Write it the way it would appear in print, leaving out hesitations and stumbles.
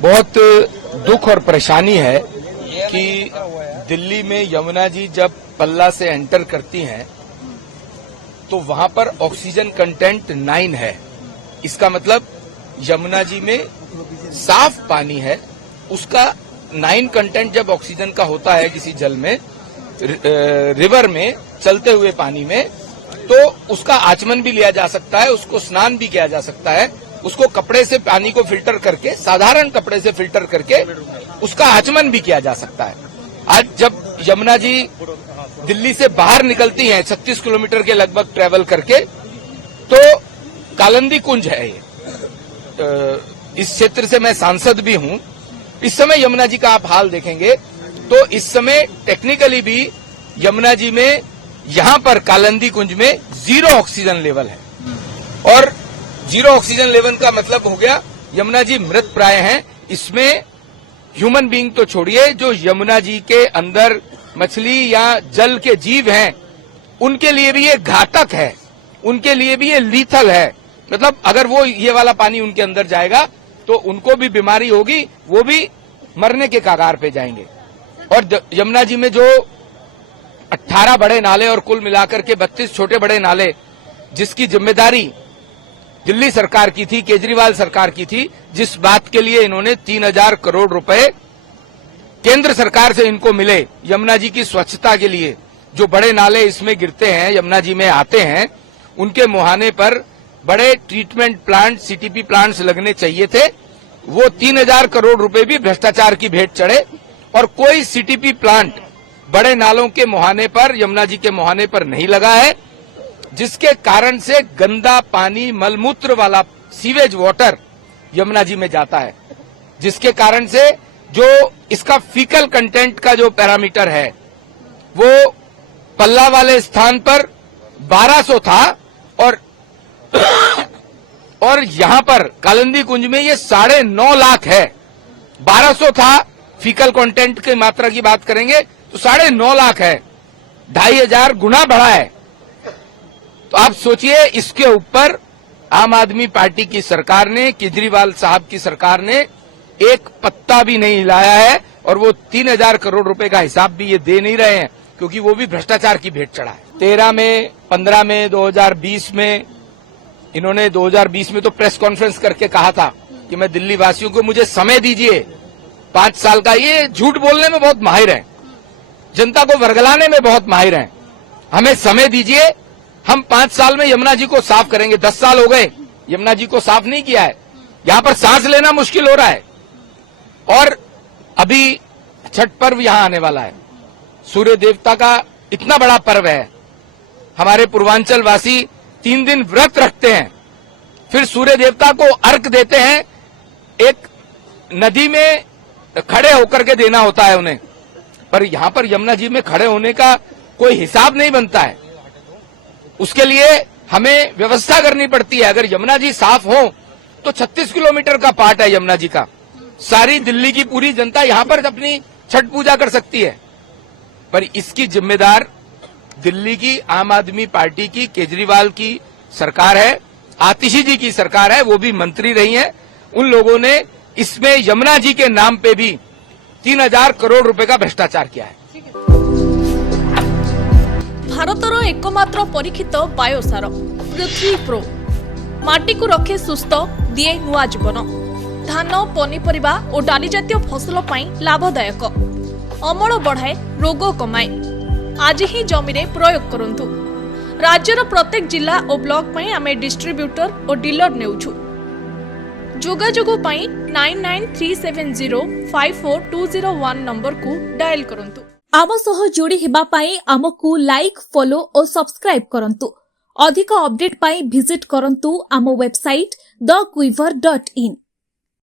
बहुत दुख और परेशानी है कि दिल्ली में यमुना जी जब पल्ला से एंटर करती हैं तो वहां पर ऑक्सीजन कंटेंट 9 है। इसका मतलब यमुना जी में साफ पानी है, उसका 9 कंटेंट जब ऑक्सीजन का होता है किसी जल में, रिवर में चलते हुए पानी में, तो उसका आचमन भी लिया जा सकता है, उसको स्नान भी किया जा सकता है, उसको कपड़े से पानी को फिल्टर करके, साधारण कपड़े से फिल्टर करके उसका आचमन भी किया जा सकता है। आज जब यमुना जी दिल्ली से बाहर निकलती हैं 36 किलोमीटर के लगभग ट्रेवल करके, तो कालंदी कुंज है ये। इस क्षेत्र से मैं सांसद भी हूं। इस समय यमुना जी का आप हाल देखेंगे तो इस समय टेक्निकली भी यमुना जी में यहां पर कालंदी कुंज में 0 ऑक्सीजन लेवल है। और 0 ऑक्सीजन लेवल का मतलब हो गया यमुना जी मृत प्राय हैं। इसमें ह्यूमन बीइंग तो छोड़िए, जो यमुना जी के अंदर मछली या जल के जीव हैं उनके लिए भी ये घातक है, उनके लिए भी ये लीथल है। मतलब अगर वो ये वाला पानी उनके अंदर जाएगा तो उनको भी बीमारी होगी, वो भी मरने के कगार पे जाएंगे। और यमुना जी में जो 18 बड़े नाले और कुल मिलाकर के 32 छोटे बड़े नाले, जिसकी जिम्मेदारी दिल्ली सरकार की थी, केजरीवाल सरकार की थी, जिस बात के लिए इन्होंने 3000 करोड़ रुपए केंद्र सरकार से इनको मिले यमुना जी की स्वच्छता के लिए, जो बड़े नाले इसमें गिरते हैं, यमुना जी में आते हैं, उनके मुहाने पर बड़े ट्रीटमेंट प्लांट, सीटीपी प्लांट्स लगने चाहिए थे। वो 3000 करोड़ रुपए भी भ्रष्टाचार की भेंट चढ़े और कोई सीटीपी प्लांट बड़े नालों के मुहाने पर, यमुना जी के मुहाने पर नहीं लगा है, जिसके कारण से गंदा पानी, मलमूत्र वाला सीवेज वाटर यमुना जी में जाता है, जिसके कारण से जो इसका फीकल कंटेंट का जो पैरामीटर है वो पल्ला वाले स्थान पर 1200 था और यहां पर कालंदी कुंज में ये 9.5 लाख है। 1200 था, फीकल कंटेंट की मात्रा की बात करेंगे तो 9.5 लाख है, 2500 गुना बढ़ा है। तो आप सोचिए, इसके ऊपर आम आदमी पार्टी की सरकार ने, केजरीवाल साहब की सरकार ने एक पत्ता भी नहीं हिलाया है और वो 3000 करोड़ रुपए का हिसाब भी ये दे नहीं रहे हैं, क्योंकि वो भी भ्रष्टाचार की भेंट चढ़ा है। 13 में, 15 में, 2020 में, इन्होंने 2020 में तो प्रेस कॉन्फ्रेंस करके कहा था कि मैं दिल्ली वासियों को मुझे समय दीजिए 5 साल का। ये झूठ बोलने में बहुत माहिर है, जनता को वर्गलाने में बहुत माहिर है। हमें समय दीजिए, हम 5 साल में यमुना जी को साफ करेंगे। 10 साल हो गए यमुना जी को साफ नहीं किया है, यहां पर सांस लेना मुश्किल हो रहा है। और अभी छठ पर्व यहां आने वाला है, सूर्य देवता का इतना बड़ा पर्व है। हमारे पूर्वांचल वासी 3 दिन व्रत रखते हैं, फिर सूर्य देवता को अर्घ देते हैं। एक नदी में खड़े होकर के देना होता है उन्हें, पर यहां पर यमुना जी में खड़े होने का कोई हिसाब नहीं बनता है। उसके लिए हमें व्यवस्था करनी पड़ती है। अगर यमुना जी साफ हो तो 36 किलोमीटर का पार्ट है यमुना जी का, सारी दिल्ली की पूरी जनता यहां पर अपनी छठ पूजा कर सकती है। पर इसकी जिम्मेदार दिल्ली की आम आदमी पार्टी की, केजरीवाल की सरकार है, आतिशी जी की सरकार है, वो भी मंत्री रही हैं। उन लोगों ने इसमें यमुना जी के नाम पे भी 3000 करोड़ रुपए का भ्रष्टाचार किया है। भारतर एकमात्र परीक्षित बायोसार पृथ्वी प्रो माटी को रखे सुस्थ, दिए नुआ जीवन। धान, पनीपरिबा और डाली जातीय फसल लाभदायक, अमल बढ़ाए, रोग कमाए। आज ही जमी रे प्रयोग करंतु। राज्यर प्रत्येक जिला और ब्लॉक पई आमे डिस्ट्रीब्यूटर और डीलर नेउछु। जोगाजोग पई 9937054201 नंबर को डायल करंतु। आम सह जोड़ी हेबा पई आमको लाइक, फॉलो और सब्सक्राइब करंतु। अधिक अपडेट पई विजिट करंतु आम वेबसाइट thequiver.in।